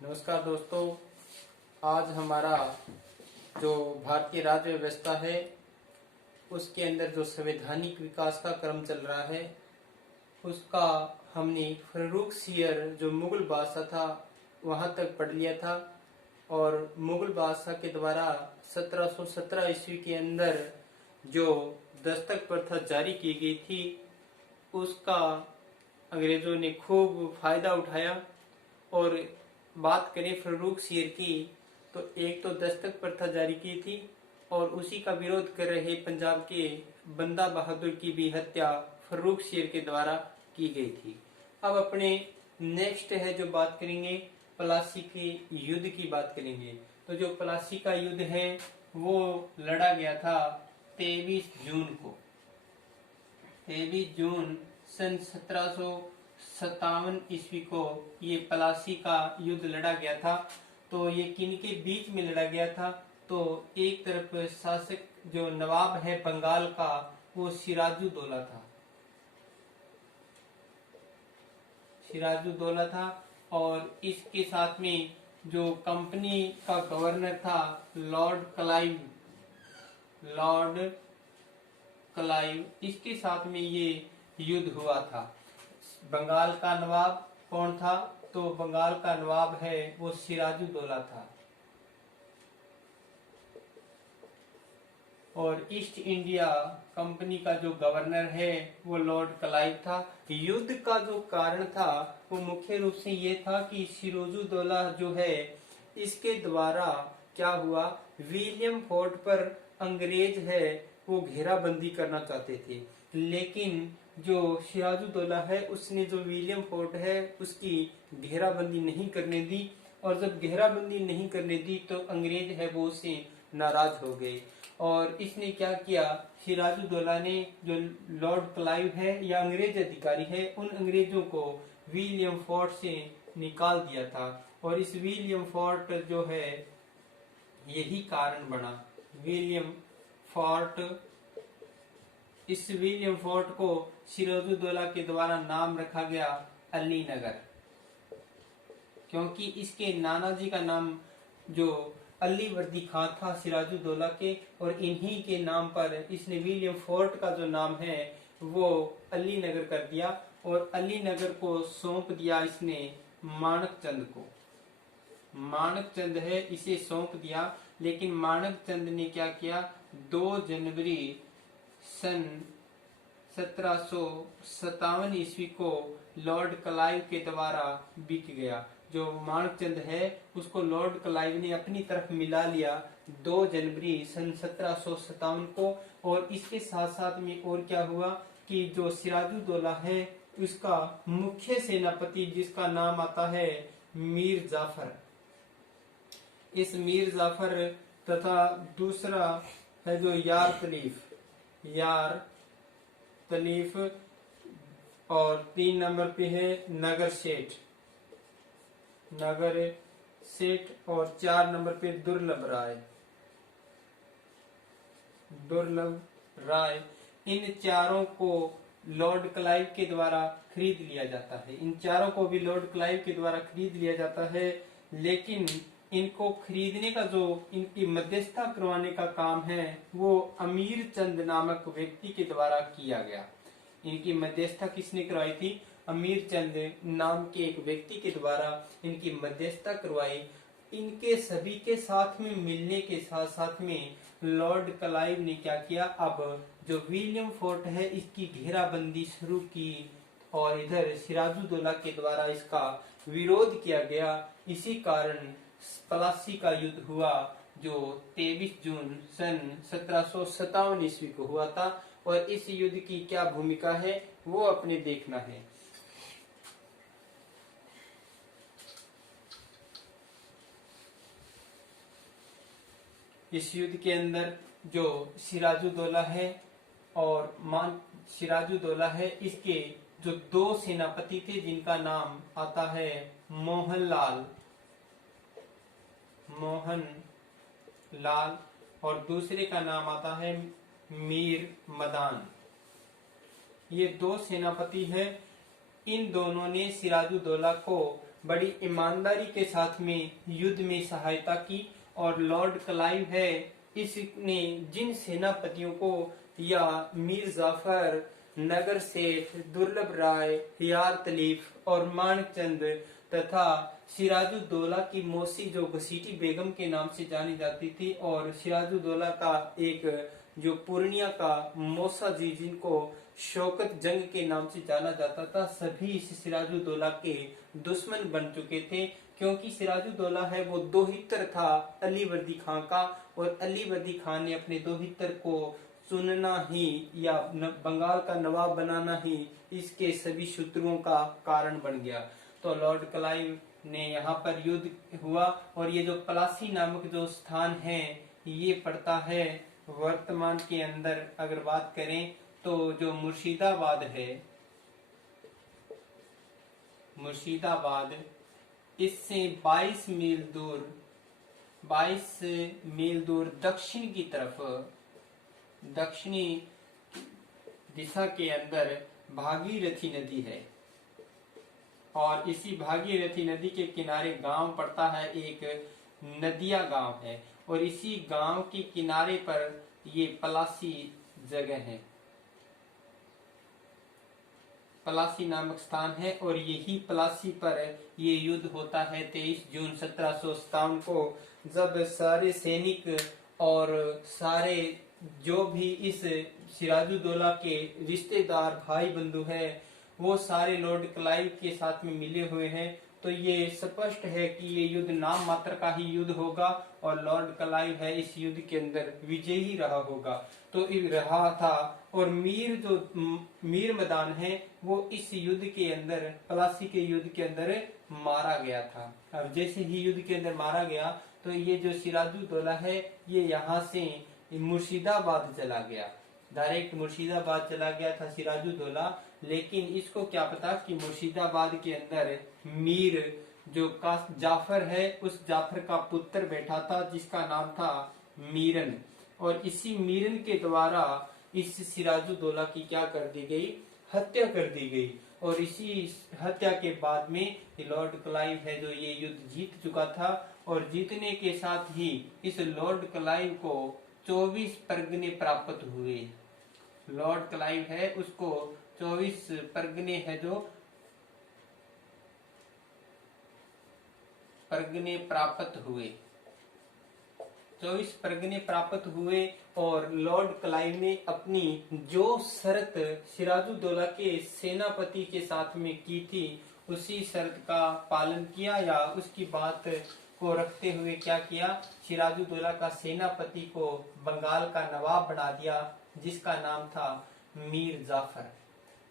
नमस्कार दोस्तों। आज हमारा जो भारतीय राज्य व्यवस्था है उसके अंदर जो संवैधानिक विकास का क्रम चल रहा है उसका हमने फर्रुखसियर जो मुगल बादशाह था वहां तक पढ़ लिया था। और मुगल बादशाह के द्वारा 1717 ईस्वी के अंदर जो दस्तक प्रथा जारी की गई थी उसका अंग्रेजों ने खूब फायदा उठाया। और बात करें फर्रुखसियर की तो एक तो दस्तक प्रथा जारी की थी और उसी का विरोध कर रहे पंजाब के बंदा बहादुर की भी हत्या फर्रुखसियर के द्वारा की गई थी। अब अपने नेक्स्ट है जो बात करेंगे प्लासी के युद्ध की बात करेंगे। तो जो प्लासी का युद्ध है वो लड़ा गया था 23 जून को। 23 जून सन 1757 ईस्वी को ये प्लासी का युद्ध लड़ा गया था। तो ये किन के बीच में लड़ा गया था? तो एक तरफ शासक जो नवाब है बंगाल का वो सिराजुद्दौला था। सिराजुद्दौला था और इसके साथ में जो कंपनी का गवर्नर था लॉर्ड क्लाइव, इसके साथ में ये युद्ध हुआ था। बंगाल का नवाब कौन था? तो बंगाल का नवाब है वो सिराजुद्दौला था और ईस्ट इंडिया कंपनी का जो गवर्नर है वो लॉर्ड क्लाइव था। युद्ध का जो कारण था वो मुख्य रूप से ये था कि सिराजुद्दौला जो है इसके द्वारा क्या हुआ, विलियम फोर्ट पर अंग्रेज है वो घेराबंदी करना चाहते थे, लेकिन जो सिराजुद्दौला है उसने जो विलियम फोर्ट है उसकी घेराबंदी नहीं करने दी। और जब घेराबंदी नहीं करने दी तो अंग्रेज है वो उससे नाराज हो गए और इसने क्या किया, सिराजुद्दौला ने जो लॉर्ड क्लाइव है या अंग्रेज अधिकारी है उन अंग्रेजों को विलियम फोर्ट से निकाल दिया था। और इस विलियम फोर्ट जो है यही कारण बना विलियम फोर्ट। इस विलियम फोर्ट को सिराजुद्दौला के द्वारा नाम रखा गया अली नगर, क्योंकि इसके नाना जी का नाम जो अली वर्दी खां था सिराजुद्दौला के, और इन्हीं के नाम पर इसने विलियम फोर्ट का जो नाम है वो अली नगर कर दिया। और अली नगर को सौंप दिया इसने माणक चंद को। माणक चंद है इसे सौंप दिया, लेकिन माणक चंद ने क्या किया, 2 जनवरी सन 1757 ईस्वी को लॉर्ड क्लाइव के द्वारा बिक गया। जो माणकचंद है उसको लॉर्ड क्लाइव ने अपनी तरफ मिला लिया 2 जनवरी सन 1757 को। और इसके साथ साथ में और क्या हुआ कि जो सिराजुद्दौला है उसका मुख्य सेनापति जिसका नाम आता है मीर जाफर, इस मीर जाफर तथा दूसरा है जो यार तलीफ और 3 नंबर पे है नगर सेठ और 4 नंबर पे दुर्लभ राय। इन चारों को लॉर्ड क्लाइव के द्वारा खरीद लिया जाता है। इन चारों को भी लॉर्ड क्लाइव के द्वारा खरीद लिया जाता है, लेकिन इनको खरीदने का जो इनकी मध्यस्थता करवाने का काम है वो अमीर चंद नामक व्यक्ति के द्वारा किया गया। इनकी मध्यस्थता किसने करवाई थी? अमीर चंद नाम के एक व्यक्ति के द्वारा इनकी मध्यस्थता करवाई। इनके सभी के साथ में मिलने के साथ साथ में लॉर्ड क्लाइव ने क्या किया, अब जो विलियम फोर्ट है इसकी घेराबंदी शुरू की और इधर सिराजुद्दौला के द्वारा इसका विरोध किया गया। इसी कारण प्लासी का युद्ध हुआ जो 23 जून सन 1757 ईस्वी को हुआ था। और इस युद्ध की क्या भूमिका है वो अपने देखना है। इस युद्ध के अंदर जो सिराजुद्दौला है और सिराजुद्दौला है इसके जो 2 सेनापति थे जिनका नाम आता है मोहन लाल और दूसरे का नाम आता है मीर मदान। ये 2 सेनापति हैं। इन दोनों ने सिराजुद्दौला को बड़ी ईमानदारी के साथ में युद्ध में सहायता की। और लॉर्ड क्लाइव है, इसने जिन सेनापतियों को या मीर जाफर, नगर सेठ, दुर्लभ राय, हियार तलीफ और मानचंद तथा सिराजुद्दौला की मौसी जो घसीटी बेगम के नाम से जानी जाती थी, और सिराजुद्दौला का एक जो पूर्णिया का मौसा जी जिनको शौकत जंग के नाम से जाना जाता था, सभी इस सिराजुद्दौला के दुश्मन बन चुके थे। क्योंकि सिराजुद्दौला है वो दोहित्र था अली वर्दी खां का, और अली वर्दी खान ने अपने दोहित्र को चुनना ही या बंगाल का नवाब बनाना ही इसके सभी शत्रुओं का कारण बन गया। तो लॉर्ड क्लाइव ने यहाँ पर युद्ध हुआ, और ये जो पलासी नामक जो स्थान है ये पड़ता है वर्तमान के अंदर, अगर बात करें तो जो मुर्शिदाबाद है, मुर्शिदाबाद इससे 22 मील दूर दक्षिण की तरफ, दक्षिणी दिशा के अंदर भागीरथी नदी है। और इसी भागीरथी नदी के किनारे गांव पड़ता है, एक नदिया गांव है, और इसी गांव के किनारे पर ये पलासी जगह है, पलासी नामक स्थान है। और यही पलासी पर ये युद्ध होता है 23 जून 1757 को, जब सारे सैनिक और सारे जो भी इस सिराजुद्दौला के रिश्तेदार भाई बंधु हैं वो सारे लॉर्ड क्लाइव के साथ में मिले हुए हैं। तो ये स्पष्ट है कि ये युद्ध नाम मात्र का ही युद्ध होगा, और लॉर्ड क्लाइव है इस युद्ध के अंदर विजयी रहा होगा। तो रहा था, और मीर मैदान है वो इस युद्ध के अंदर, पलासी के युद्ध के अंदर मारा गया था। अब जैसे ही युद्ध के अंदर मारा गया तो ये जो सिराजुद्दौला है ये यहाँ से मुर्शिदाबाद चला गया, डायरेक्ट मुर्शिदाबाद चला गया था सिराजुद्दौला। लेकिन इसको क्या पता कि मुर्शिदाबाद के अंदर मीर जो जाफर है उस जाफर का पुत्र बैठा था जिसका नाम था मीरन, और इसी मीरन के द्वारा इस सिराजुद्दौला की क्या कर दी गई, हत्या कर दी गई। और इसी हत्या के बाद में लॉर्ड क्लाइव है जो ये युद्ध जीत चुका था, और जीतने के साथ ही इस लॉर्ड क्लाइव को 24 परगने प्राप्त हुए। लॉर्ड क्लाइव है उसको 24 परगने है जो परगने प्राप्त हुए, 24 परगने प्राप्त हुए। और लॉर्ड क्लाइव ने अपनी जो शर्त सिराजुद्दौला के सेनापति के साथ में की थी उसी शर्त का पालन किया, या उसकी बात को रखते हुए क्या किया, सिराजुद्दौला का सेनापति को बंगाल का नवाब बना दिया जिसका नाम था मीर जाफर।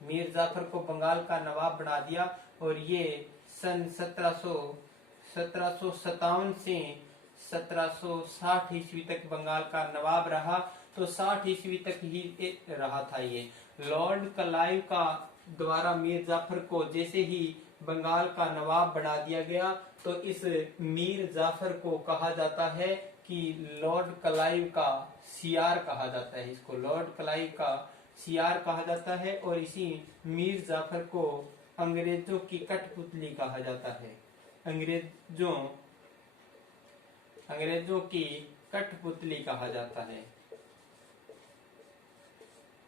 मीर जाफर को बंगाल का नवाब बना दिया, और ये सन 1757 से 1760 ईस्वी तक बंगाल का नवाब रहा। तो 60 ईस्वी तक ही रहा था ये। लॉर्ड क्लाइव का द्वारा मीर जाफर को जैसे ही बंगाल का नवाब बना दिया गया तो इस मीर जाफर को कहा जाता है कि लॉर्ड क्लाइव का सियार कहा जाता है, इसको लॉर्ड क्लाइव का सियार कहा जाता है। और इसी मीर जाफर को अंग्रेजों की कठपुतली कहा जाता है, अंग्रेजों की कठपुतली कहा जाता है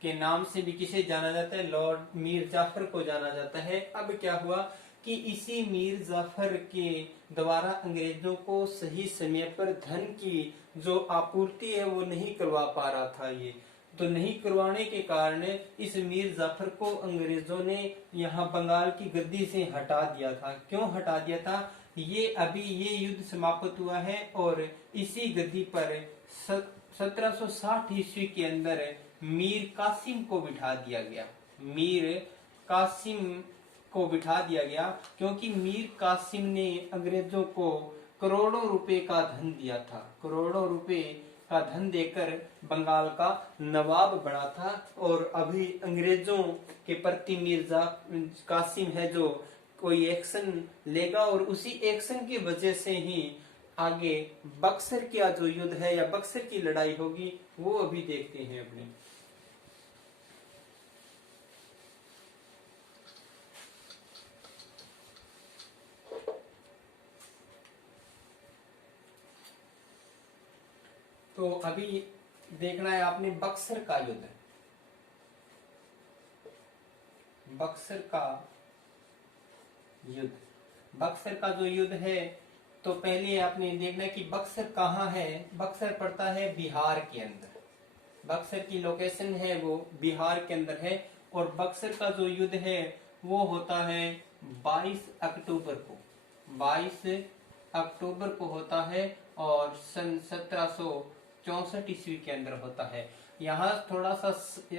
के नाम से भी किसे जाना जाता है, लॉर्ड मीर जाफर को जाना जाता है। अब क्या हुआ कि इसी मीर जाफर के द्वारा अंग्रेजों को सही समय पर धन की जो आपूर्ति है वो नहीं करवा पा रहा था ये, तो नहीं करवाने के कारण इस मीर जाफर को अंग्रेजों ने यहाँ बंगाल की गद्दी से हटा दिया था। क्यों हटा दिया था, ये अभी ये युद्ध समाप्त हुआ है और इसी गद्दी पर 1760 ईस्वी के अंदर मीर कासिम को बिठा दिया गया। मीर कासिम को बिठा दिया गया क्योंकि मीर कासिम ने अंग्रेजों को करोड़ों रुपए का धन दिया था, करोड़ों रुपए का धन देकर बंगाल का नवाब बना था। और अभी अंग्रेजों के प्रति मिर्जा कासिम है जो कोई एक्शन लेगा, और उसी एक्शन की वजह से ही आगे बक्सर का जो युद्ध है या बक्सर की लड़ाई होगी वो अभी देखते हैं अपनी। तो अभी देखना है आपने बक्सर का युद्ध। बक्सर का युद्ध, बक्सर का जो युद्ध है, तो पहले आपने देखना है कि बक्सर कहाँ है। बक्सर पड़ता है बिहार के अंदर। बक्सर की लोकेशन है वो बिहार के अंदर है। और बक्सर का जो युद्ध है वो होता है 22 अक्टूबर को। 22 अक्टूबर को होता है और सन 1764 ईस्वी के अंदर होता है। यहाँ थोड़ा सा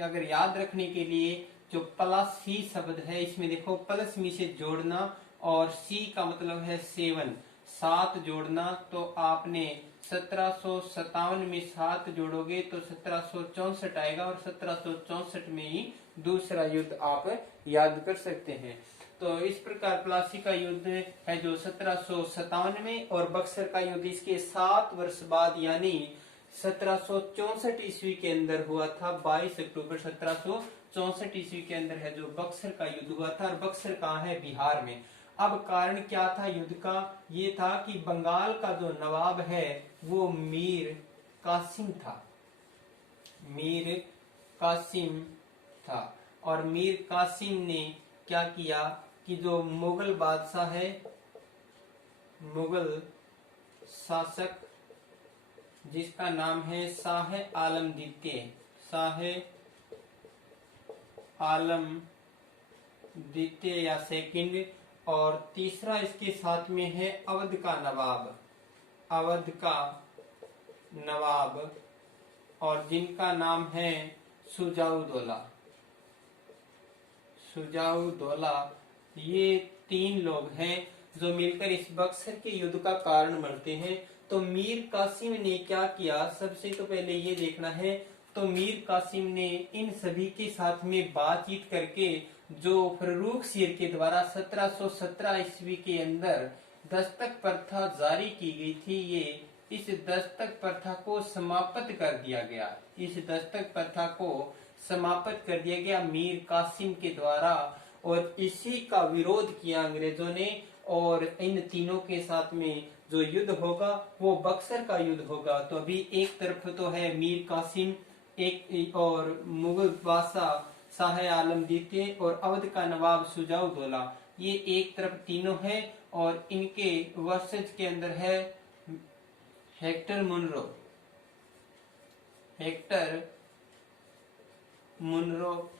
अगर याद रखने के लिए जो प्लस सी शब्द है, इसमें देखो प्लस मी से जोड़ना और सी का मतलब है 7 जोड़ना। तो आपने 1757 में 7 जोड़ोगे तो 1764 आएगा और 1764 में ही दूसरा युद्ध आप याद कर सकते हैं। तो इस प्रकार प्लासी का युद्ध है जो 1757 में, और बक्सर का युद्ध इसके 7 वर्ष बाद यानी 1764 ईस्वी के अंदर हुआ था। 22 अक्टूबर 1764 ईस्वी के अंदर है जो बक्सर का युद्ध हुआ था। और बक्सर कहाँ है? बिहार में। अब कारण क्या था युद्ध का? ये था कि बंगाल का जो नवाब है वो मीर कासिम था। मीर कासिम था। और मीर कासिम ने क्या किया कि जो मुगल बादशाह है, मुगल शासक जिसका नाम है शाह आलम द्वितीय, शाह आलम द्वितीय या सेकंड, और तीसरा इसके साथ में है अवध का नवाब, अवध का नवाब, और जिनका नाम है सुजाउदौला, सुजाउदौला। ये 3 लोग हैं जो मिलकर इस बक्सर के युद्ध का कारण बनते हैं। तो मीर कासिम ने क्या किया, सबसे तो पहले ये देखना है। तो मीर कासिम ने इन सभी के साथ में बातचीत करके जो फर्रुख शीर के द्वारा 1717 ईस्वी के अंदर दस्तक प्रथा जारी की गई थी, ये इस दस्तक प्रथा को समाप्त कर दिया गया। इस दस्तक प्रथा को समाप्त कर दिया गया मीर कासिम के द्वारा, और इसी का विरोध किया अंग्रेजों ने। और इन तीनों के साथ में जो युद्ध होगा वो बक्सर का युद्ध होगा। तो अभी एक तरफ तो है मीर कासिम, एक और मुगल बादशाह शाह आलम द्वितीय और अवध का नवाब सुजाउदौला, ये एक तरफ तीनों है। और इनके वंशज के अंदर है हेक्टर मुनरो, हेक्टर मुनरो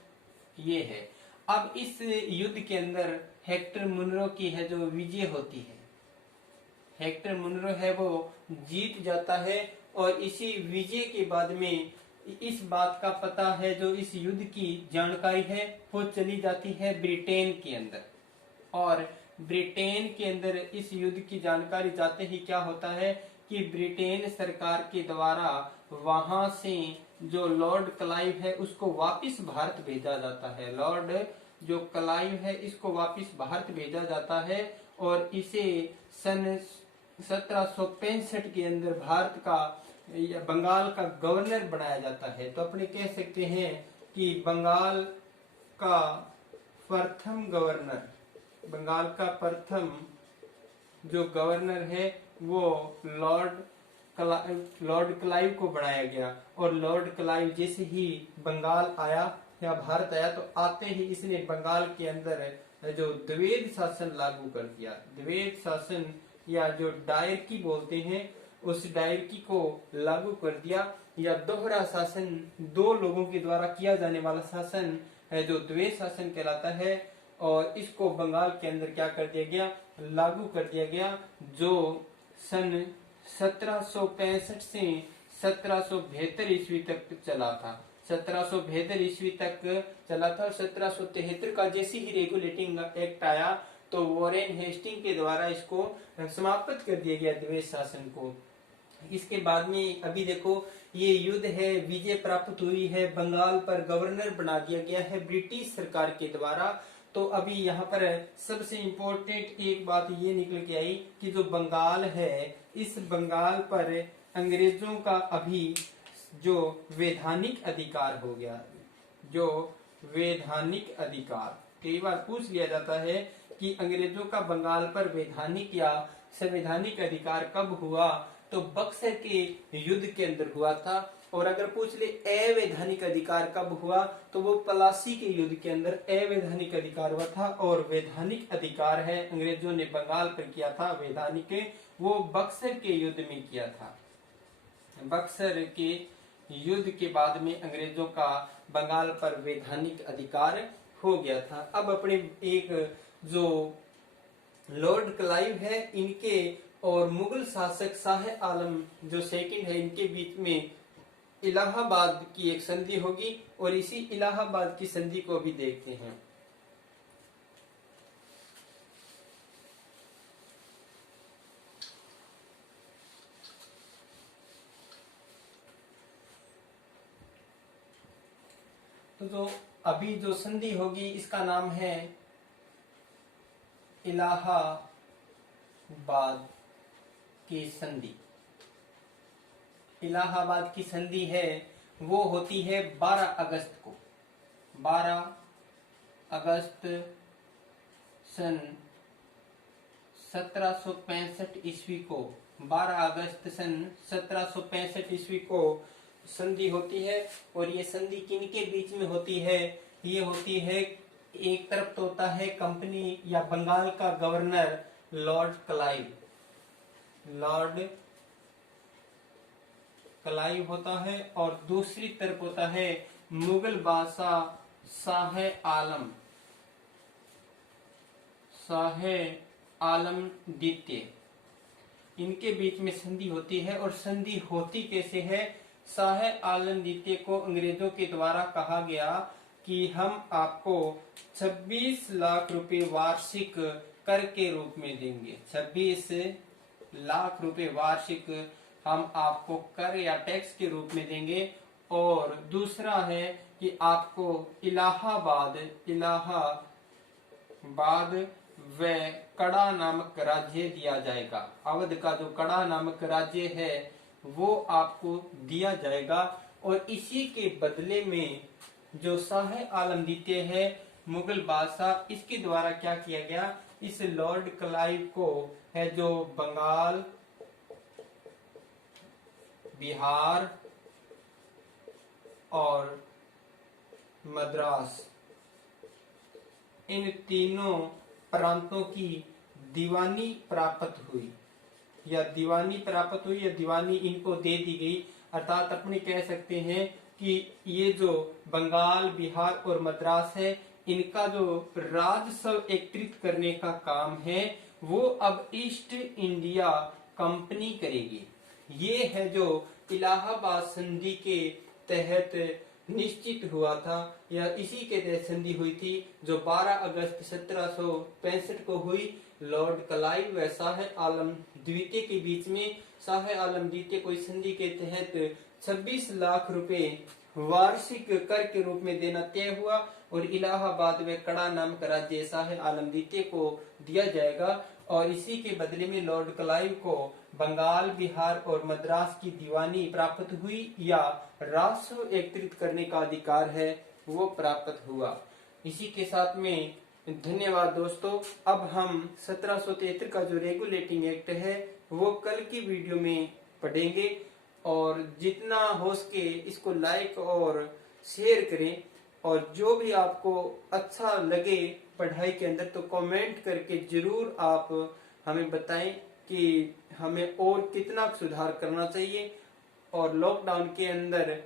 ये है। अब इस युद्ध के अंदर हेक्टर मुनरो की है जो विजय होती है, हेक्टर मुनरो है वो जीत जाता है। और इसी विजय के बाद में इस बात का पता है, जो इस युद्ध की जानकारी है वो चली जाती है ब्रिटेन के अंदर। और ब्रिटेन के अंदर इस युद्ध की जानकारी जाते ही क्या होता है कि ब्रिटेन सरकार के द्वारा वहां से जो लॉर्ड क्लाइव है उसको वापस भारत भेजा जाता है। लॉर्ड जो क्लाइव है इसको वापस भारत भेजा जाता है और इसे सन 1765 के अंदर भारत का बंगाल का गवर्नर बनाया जाता है। तो अपने कह सकते हैं कि बंगाल का प्रथम गवर्नर, बंगाल का प्रथम जो गवर्नर है वो लॉर्ड क्लाइव को बनाया गया। और लॉर्ड क्लाइव जैसे ही बंगाल आया या भारत आया तो आते ही इसने बंगाल के अंदर जो द्वैध शासन लागू कर दिया। द्वैध शासन या जो डायरकी बोलते हैं उस डायरकी को लागू कर दिया, या दोहरा शासन, 2 लोगों के द्वारा किया जाने वाला शासन है जो द्वैध शासन कहलाता है। और इसको बंगाल के अंदर क्या कर दिया गया, लागू कर दिया गया, जो सन 1765 से 1772 ईस्वी तक चला था। 1772 ईस्वी तक चला था। और 1773 का जैसे ही रेगुलेटिंग एक्ट आया तो वॉरेन हेस्टिंग के द्वारा इसको समाप्त कर दिया गया द्वैध शासन को। इसके बाद में अभी देखो ये युद्ध है, विजय प्राप्त हुई है, बंगाल पर गवर्नर बना दिया गया है ब्रिटिश सरकार के द्वारा। तो अभी यहाँ पर सबसे इम्पोर्टेंट एक बात ये निकल के आई कि जो बंगाल है, इस बंगाल पर अंग्रेजों का अभी जो वैधानिक अधिकार हो गया। जो वैधानिक अधिकार, कई बार पूछ लिया जाता है कि अंग्रेजों का बंगाल पर वैधानिक या संवैधानिक अधिकार कब हुआ, तो बक्सर के युद्ध के अंदर हुआ था। और अगर पूछ ले अवैधानिक अधिकार कब हुआ, तो वो प्लासी के युद्ध के अंदर अवैधानिक अधिकार हुआ था। और वैधानिक अधिकार है अंग्रेजों ने बंगाल पर किया था, वैधानिक वो बक्सर के युद्ध में किया था। बक्सर के युद्ध के बाद में अंग्रेजों का बंगाल पर वैधानिक अधिकार हो गया था। अब अपने एक जो लॉर्ड क्लाइव है, इनके और मुगल शासक शाह आलम जो सेकंड है, इनके बीच में इलाहाबाद की एक संधि होगी। और इसी इलाहाबाद की संधि को भी देखते हैं। तो जो अभी जो संधि होगी इसका नाम है इलाहाबाद की संधि। इलाहाबाद की संधि है वो होती है 12 अगस्त को। 12 अगस्त सन 1765 ईस्वी को, 12 अगस्त सन 1765 ईस्वी को संधि होती है। और ये संधि किनके बीच में होती है? ये होती है, एक तरफ तो होता है कंपनी या बंगाल का governor Lord Clive, Lord Clive होता है। और दूसरी तरफ होता है मुगल बादशाह शाह आलम, शाह आलम द्वितीय। इनके बीच में संधि होती है। और संधि होती कैसे है? शाह आलम द्वितीय को अंग्रेजों के द्वारा कहा गया कि हम आपको 26 लाख रुपए वार्षिक कर के रूप में देंगे। 26 लाख रुपए वार्षिक हम आपको कर या टैक्स के रूप में देंगे। और दूसरा है कि आपको इलाहाबाद व कड़ा नामक राज्य दिया जाएगा। अवध का जो कड़ा नामक राज्य है वो आपको दिया जाएगा। और इसी के बदले में जो शाह आलम द्वितीय है मुगल बादशाह, इसके द्वारा क्या किया गया? इस लॉर्ड क्लाइव को है जो बंगाल, बिहार और मद्रास, इन तीनों प्रांतों की दीवानी प्राप्त हुई या दीवानी इनको दे दी गई। अर्थात अपने कह सकते हैं कि ये जो बंगाल, बिहार और मद्रास है, इनका जो राजस्व एकत्रित करने का काम है वो अब ईस्ट इंडिया कंपनी करेगी। ये है जो इलाहाबाद संधि के तहत निश्चित हुआ था, या इसी के तहत संधि हुई थी जो 12 अगस्त 1765 को हुई। लॉर्ड क्लाइव व शाह आलम द्वितीय के बीच में। शाह आलम द्वितीय को इस संधि के तहत 26 लाख रुपए वार्षिक कर के रूप में देना तय हुआ। और इलाहाबाद में कड़ा नामक राज्य शाह आलम द्वितीय को दिया जाएगा। और इसी के बदले में लॉर्ड क्लाइव को बंगाल, बिहार और मद्रास की दीवानी प्राप्त हुई, या राजस्व एकत्रित करने का अधिकार है वो प्राप्त हुआ। इसी के साथ में धन्यवाद दोस्तों। अब हम 1773 का जो रेगुलेटिंग एक्ट है वो कल की वीडियो में पढ़ेंगे। और जितना हो सके इसको लाइक और शेयर करें। और जो भी आपको अच्छा लगे पढ़ाई के अंदर तो कमेंट करके जरूर आप हमें बताएं कि हमें और कितना सुधार करना चाहिए। और लॉकडाउन के अंदर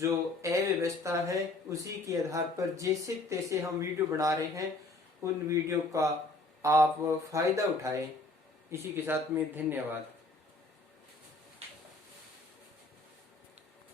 जो अव्यवस्था है उसी के आधार पर जैसे तैसे हम वीडियो बना रहे हैं, उन वीडियो का आप फायदा उठाएं। इसी के साथ में धन्यवाद।